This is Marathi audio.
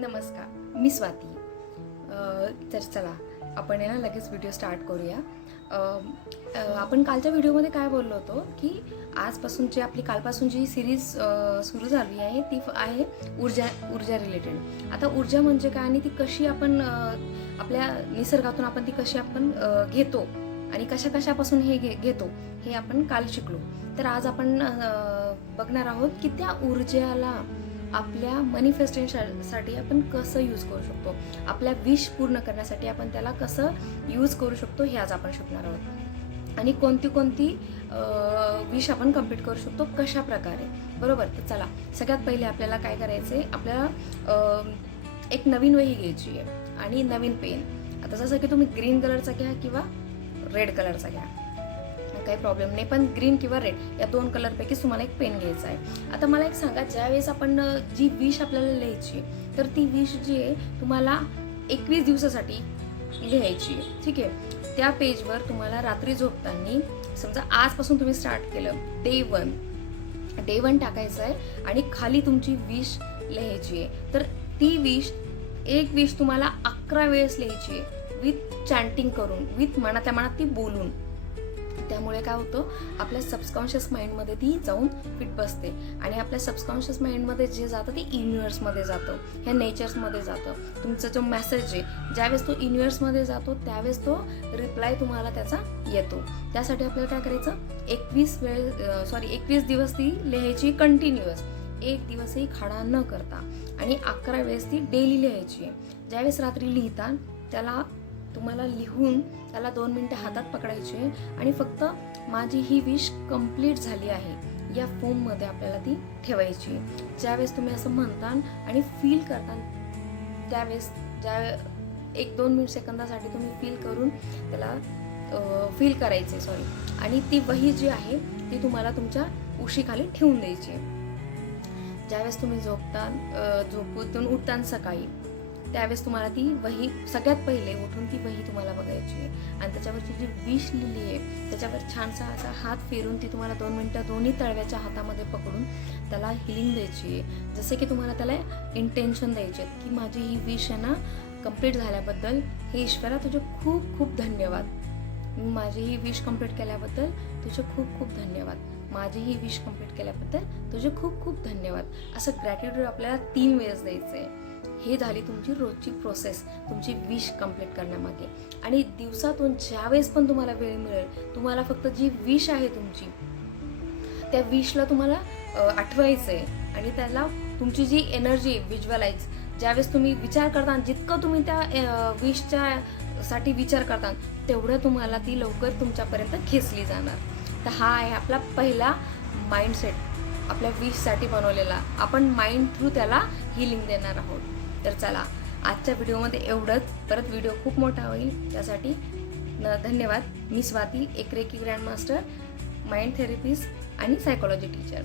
नमस्कार, मी स्वाती. तर चला आपण ना लगेच व्हिडिओ स्टार्ट करूया. आपण कालच्या व्हिडिओमध्ये काय बोललो होतो की आजपासून जी आपली कालपासून जी सिरीज सुरू झाली आहे ती आहे ऊर्जा रिलेटेड. आता ऊर्जा म्हणजे काय आणि ती कशी आपण आपल्या निसर्गातून आपण ती कशी आपण घेतो आणि कशापासून हे घेतो हे आपण काल शिकलो. तर आज आपण बघणार आहोत की त्या ऊर्जेला आपल्या मॅनिफेस्टेशनसाठी आपण कसं यूज करू शकतो, आपल्या विश पूर्ण करण्यासाठी आपण त्याला कसं यूज करू शकतो हे आज आपण शिकणार आहोत. आणि कोणती विश आपण कम्प्लीट करू शकतो कशा प्रकारे, बरोबर. तर चला सगळ्यात पहिले आपल्याला काय करायचं आहे, आपल्याला एक नवीन वही घ्यायची आहे आणि नवीन पेन. आता जसं की तुम्ही ग्रीन कलरचा घ्या किंवा रेड कलरचा घ्या, काही प्रॉब्लेम नाही, पण ग्रीन किंवा रेड या दोन कलरपैकी तुम्हाला एक पेन घ्यायचा आहे. आता मला एक सांगा, ज्यावेळेस आपण जी विश आपल्याला लिहायची तर ती विश जी आहे तुम्हाला 21 दिवसासाठी लिहायची आहे, ठीक आहे. त्या पेजवर तुम्हाला रात्री झोपताना समजा आजपासून तुम्ही स्टार्ट केलं, डे वन टाकायचं आहे आणि खाली तुमची विश लिहायची आहे. तर ती एक विश तुम्हाला 11 वेळेस लिहायची आहे, विथ चॅन्टिंग करून, विथ मनातल्या मनात ती बोलून. त्यामुळे काय होतं, आपल्या सबकॉन्शियस माइंडमध्ये ती जाऊन फिट बसते आणि आपल्या सबकॉन्शियस माइंडमध्ये जे जातं ते युनिव्हर्समध्ये जातं, ह्या नेचर्समध्ये जातं. तुमचा जो मेसेज आहे ज्यावेळेस तो युनिव्हर्समध्ये जातो त्यावेळेस तो रिप्लाय तुम्हाला त्याचा येतो. त्यासाठी आपल्याला काय करायचं, 21 दिवस ती लिहायची कंटिन्युअस, एक दिवसही खाडा न करता, आणि 11 वेळेस ती डेली लिहायची आहे. ज्यावेळेस रात्री लिहिता त्याला तुम्हाला लिहून त्याला 2 मिनिटं हातात पकडायचे आणि फक्त माझी ही विश कंप्लीट झाली आहे या फॉर्ममध्ये आपल्याला ती ठेवायची. ज्यावेळेस तुम्ही असं म्हणता आणि फील करता त्यावेळेस 1-2 सेकंदासाठी तुम्ही फील करून त्याला फील करायचे आणि ती वही जी आहे ती तुम्हाला तुमच्या उशीखाली ठेवून द्यायची. ज्यावेळेस तुम्ही झोपून उठताना सकाळी त्यावेळेस तुम्हाला ती वही सगळ्यात पहिले उठून ती वही तुम्हाला बघायची आहे आणि त्याच्यावरची जी विश लिहिली आहे त्याच्यावर छानसा असा हात फिरून ती तुम्हाला 2 मिनिटं दोन्ही तळव्याच्या हातामध्ये पकडून त्याला हिलिंग द्यायची आहे. जसे की तुम्हाला त्याला इंटेन्शन द्यायचे की माझी ही विश आहे ना कंप्लीट झाल्याबद्दल हे ईश्वरा तुझे खूप खूप धन्यवाद, माझी ही विश कंप्लीट केल्याबद्दल तुझे खूप खूप धन्यवाद, माझी ही विश कंप्लीट केल्याबद्दल तुझे खूप खूप धन्यवाद. असं ग्रॅटिट्यूड आपल्याला 3 वेळेस द्यायचं आहे. हे झाली तुमची रोजची प्रोसेस तुमची विश कंप्लीट करण्यामागे. आणि दिवसातून ज्यावेळेस पण तुम्हाला वेळ मिळेल तुम्हाला फक्त जी विश आहे तुमची त्या विशला तुम्हाला आठवायचं आहे आणि त्याला तुमची जी एनर्जी व्हिज्युअलाइज ज्यावेळेस तुम्ही विचार करता, जितकं तुम्ही त्या विशच्या साठी विचार करता तेवढं तुम्हाला ती लवकर तुमच्यापर्यंत खेचली जाणार. तर हा आहे आपला पहिला माइंडसेट आपल्या विशसाठी बनवलेला. आपण माइंड थ्रू त्याला हिलिंग देणार आहोत. तर चला आजच्या व्हिडिओमध्ये एवढंच. परत व्हिडिओ खूप मोठा होईल त्यासाठी धन्यवाद. मी स्वाती, एक reiki grand master, mind therapist आणि सायकोलॉजी टीचर.